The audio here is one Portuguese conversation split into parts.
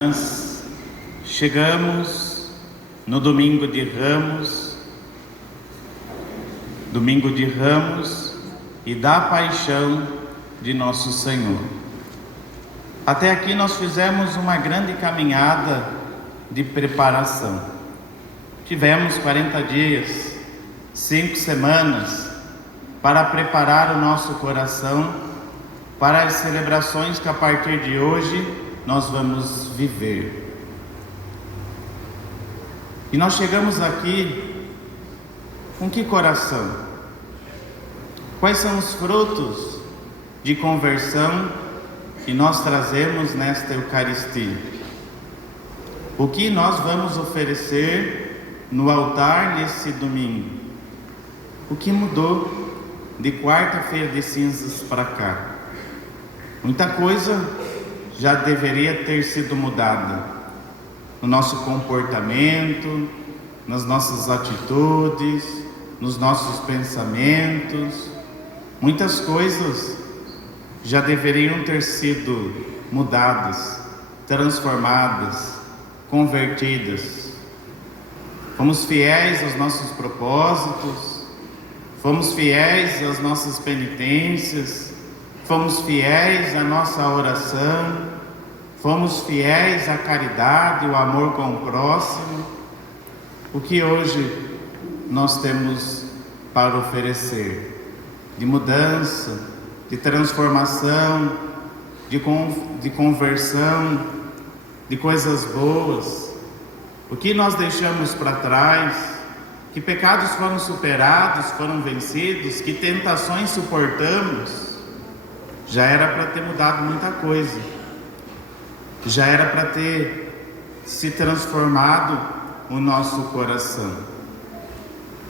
Nós chegamos no domingo de Ramos e da paixão de nosso Senhor. Até aqui nós fizemos uma grande caminhada de preparação. Tivemos 40 dias, 5 semanas para preparar o nosso coração para as celebrações que a partir de hoje nós vamos viver. E nós chegamos aqui com que coração? Quais são os frutos de conversão que nós trazemos nesta Eucaristia? O que nós vamos oferecer no altar nesse domingo? O que mudou de quarta-feira de cinzas para cá? Muita coisa já deveria ter sido mudada no nosso comportamento, nas nossas atitudes, nos nossos pensamentos. Muitas coisas já deveriam ter sido mudadas, transformadas, convertidas. Fomos fiéis aos nossos propósitos, fomos fiéis às nossas penitências, fomos fiéis à nossa oração, fomos fiéis à caridade, o amor com o próximo. O que hoje nós temos para oferecer de mudança, de transformação, de conversão, de coisas boas? O que nós deixamos para trás? Que pecados foram superados, foram vencidos? Que tentações suportamos? Já era para ter mudado muita coisa, já era para ter se transformado o nosso coração.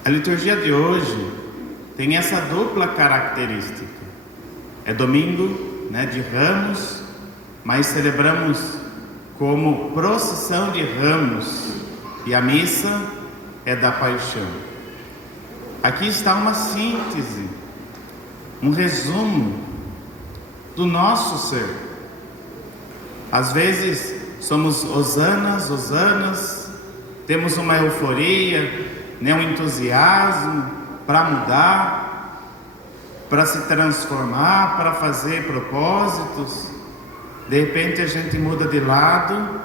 A liturgia de hoje tem essa dupla característica. É domingo, de Ramos, mas celebramos como procissão de Ramos, e a missa é da paixão. Aqui está uma síntese, um resumo do nosso ser. Às vezes somos hosanas, temos uma euforia, um entusiasmo para mudar, para se transformar, para fazer propósitos. De repente a gente muda de lado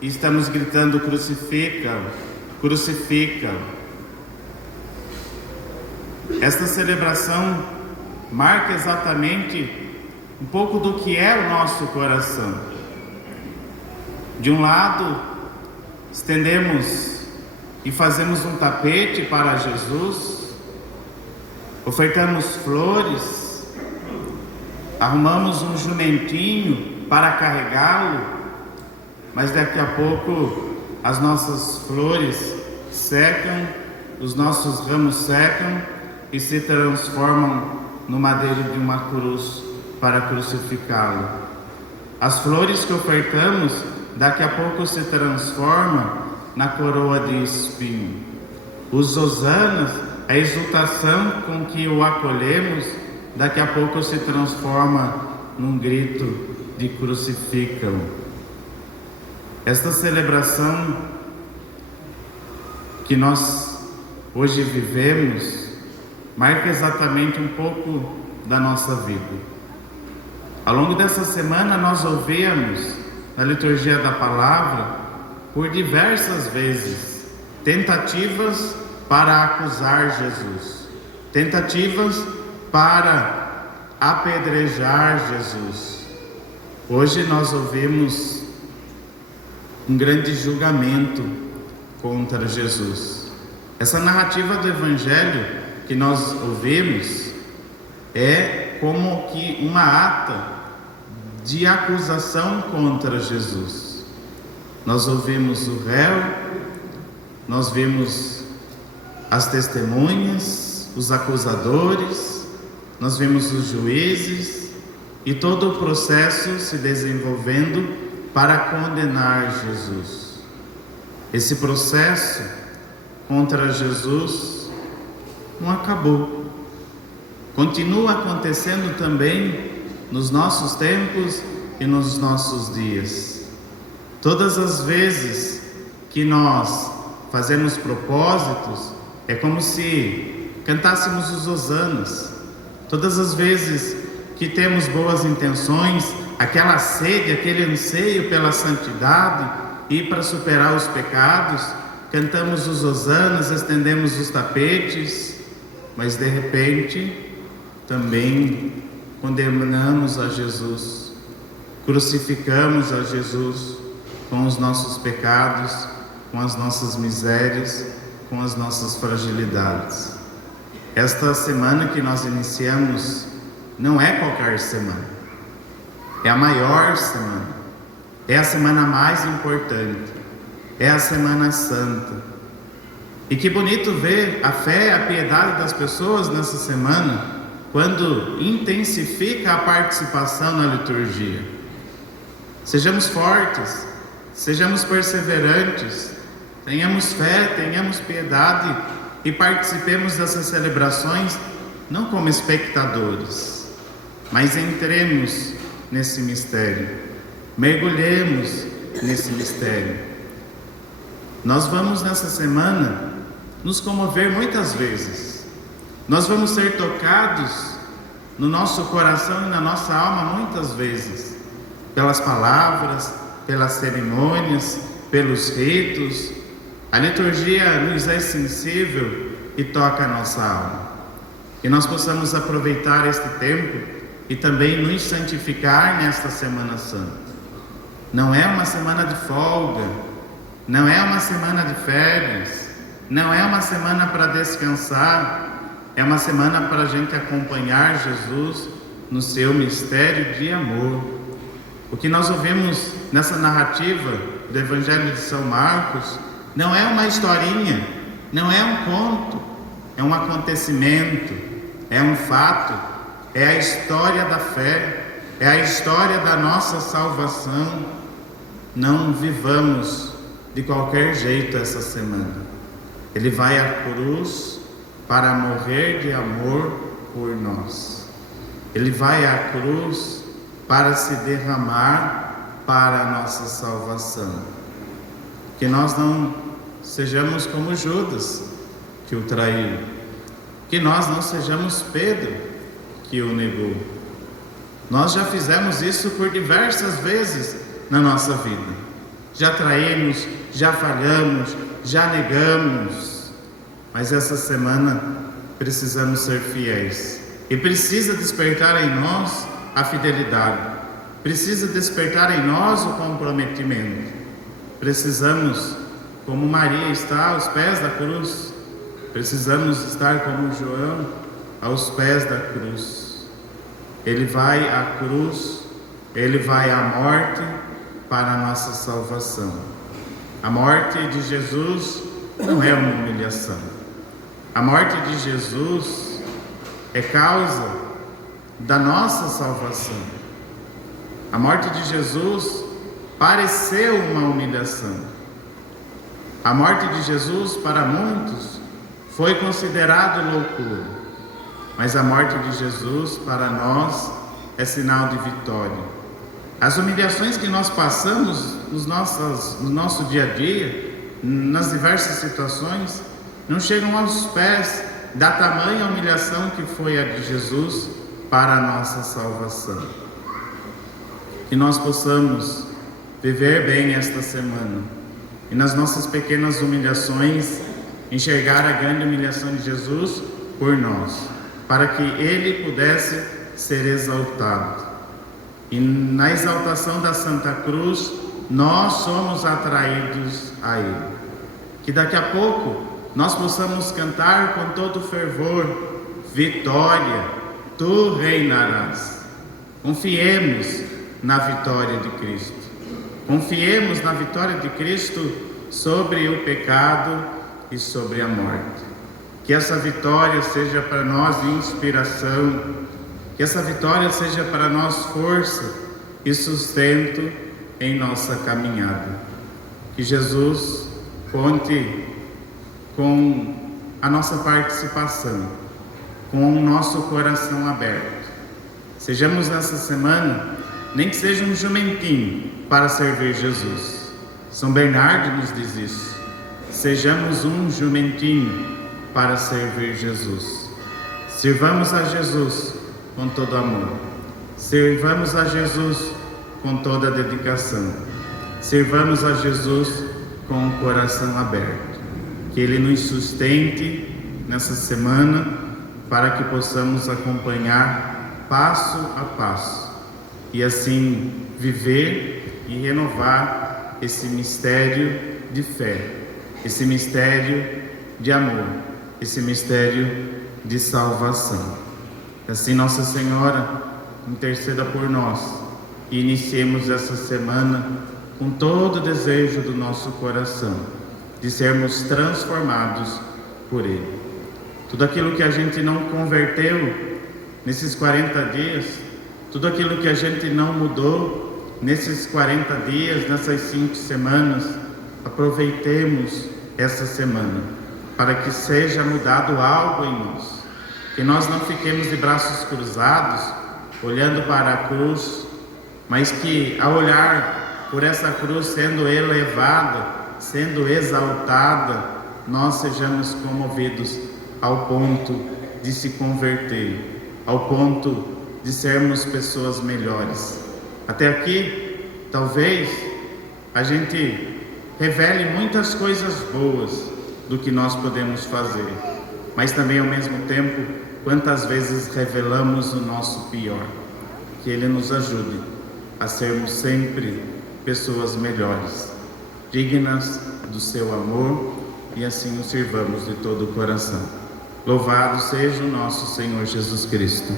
e estamos gritando: crucifica, crucifica. Esta celebração marca exatamente um pouco do que é o nosso coração. De um lado, estendemos e fazemos um tapete para Jesus, ofertamos flores, arrumamos um jumentinho para carregá-lo, mas daqui a pouco as nossas flores secam, os nossos ramos secam e se transformam no madeiro de uma cruz para crucificá-lo. As flores que ofertamos daqui a pouco se transformam na coroa de espinho. Os hosanas, a exultação com que o acolhemos, daqui a pouco se transforma num grito de crucificam. Esta celebração que nós hoje vivemos marca exatamente um pouco da nossa vida. Ao longo dessa semana nós ouvimos na liturgia da palavra, por diversas vezes, tentativas para acusar Jesus, tentativas para apedrejar Jesus. Hoje nós ouvimos um grande julgamento contra Jesus. Essa narrativa do Evangelho que nós ouvimos é como que uma ata de acusação contra Jesus. Nós ouvimos o réu, nós vimos as testemunhas, os acusadores, nós vimos os juízes e todo o processo se desenvolvendo para condenar Jesus. Esse processo contra Jesus não acabou. Continua acontecendo também nos nossos tempos e nos nossos dias. Todas as vezes que nós fazemos propósitos, é como se cantássemos os hosanas. Todas as vezes que temos boas intenções, aquela sede, aquele anseio pela santidade e para superar os pecados, cantamos os hosanas, estendemos os tapetes, mas de repente também condenamos a Jesus, crucificamos a Jesus com os nossos pecados, com as nossas misérias, com as nossas fragilidades. Esta semana que nós iniciamos não é qualquer semana, é a maior semana, é a semana mais importante, é a Semana Santa. E que bonito ver a fé, a piedade das pessoas nessa semana, quando intensifica a participação na liturgia. Sejamos fortes, sejamos perseverantes, tenhamos fé, tenhamos piedade e participemos dessas celebrações não como espectadores, mas entremos nesse mistério, mergulhemos nesse mistério. Nós vamos nessa semana nos comover muitas vezes, nós vamos ser tocados no nosso coração e na nossa alma muitas vezes, pelas palavras, pelas cerimônias, pelos ritos. A liturgia nos é sensível e toca a nossa alma. Que nós possamos aproveitar este tempo e também nos santificar nesta Semana Santa. Não é uma semana de folga, não é uma semana de férias, não é uma semana para descansar, é uma semana para a gente acompanhar Jesus no seu mistério de amor. O que nós ouvimos nessa narrativa do Evangelho de São Marcos não é uma historinha, não é um conto, é um acontecimento, é um fato, é a história da fé, é a história da nossa salvação. Não vivamos de qualquer jeito essa semana. Ele vai à cruz para morrer de amor por nós. Ele vai à cruz para se derramar para a nossa salvação. Que nós não sejamos como Judas, que o traiu. Que nós não sejamos Pedro, que o negou. Nós já fizemos isso por diversas vezes na nossa vida. Já traímos, já falhamos, já negamos. Mas essa semana precisamos ser fiéis. E precisa despertar em nós a fidelidade. Precisa despertar em nós o comprometimento. Precisamos, como Maria está aos pés da cruz, precisamos estar como João aos pés da cruz. Ele vai à cruz, ele vai à morte para a nossa salvação. A morte de Jesus não é uma humilhação. A morte de Jesus é causa da nossa salvação. A morte de Jesus pareceu uma humilhação. A morte de Jesus, para muitos, foi considerado loucura, mas a morte de Jesus, para nós, é sinal de vitória. As humilhações que nós passamos no nosso dia a dia, nas diversas situações, não chegam aos pés da tamanha humilhação que foi a de Jesus para a nossa salvação. Que nós possamos viver bem esta semana e nas nossas pequenas humilhações enxergar a grande humilhação de Jesus por nós, para que Ele pudesse ser exaltado. E na exaltação da Santa Cruz, nós somos atraídos a Ele. Que daqui a pouco nós possamos cantar com todo fervor: vitória, Tu reinarás. Confiemos na vitória de Cristo. Confiemos na vitória de Cristo sobre o pecado e sobre a morte. Que essa vitória seja para nós inspiração, que essa vitória seja para nós força e sustento em nossa caminhada. Que Jesus conte com a nossa participação, com o nosso coração aberto. Sejamos nessa semana, nem que seja um jumentinho para servir Jesus. São Bernardo nos diz isso. Sejamos um jumentinho para servir Jesus. Sirvamos a Jesus com todo amor. Sirvamos a Jesus com toda a dedicação. Sirvamos a Jesus com o coração aberto. Que Ele nos sustente nessa semana para que possamos acompanhar passo a passo e assim viver e renovar esse mistério de fé, esse mistério de amor, esse mistério de salvação. Assim, Nossa Senhora interceda por nós e iniciemos essa semana com todo o desejo do nosso coração de sermos transformados por Ele. Tudo aquilo que a gente não converteu nesses 40 dias, tudo aquilo que a gente não mudou nesses 40 dias, nessas 5 semanas, aproveitemos essa semana para que seja mudado algo em nós, que nós não fiquemos de braços cruzados, olhando para a cruz, mas que ao olhar por essa cruz sendo elevada, sendo exaltada, nós sejamos comovidos ao ponto de se converter, ao ponto de sermos pessoas melhores. Até aqui, talvez a gente revele muitas coisas boas do que nós podemos fazer, mas também ao mesmo tempo, quantas vezes revelamos o nosso pior. Que Ele nos ajude a sermos sempre pessoas melhores, dignas do seu amor, e assim o sirvamos de todo o coração. Louvado seja o nosso Senhor Jesus Cristo.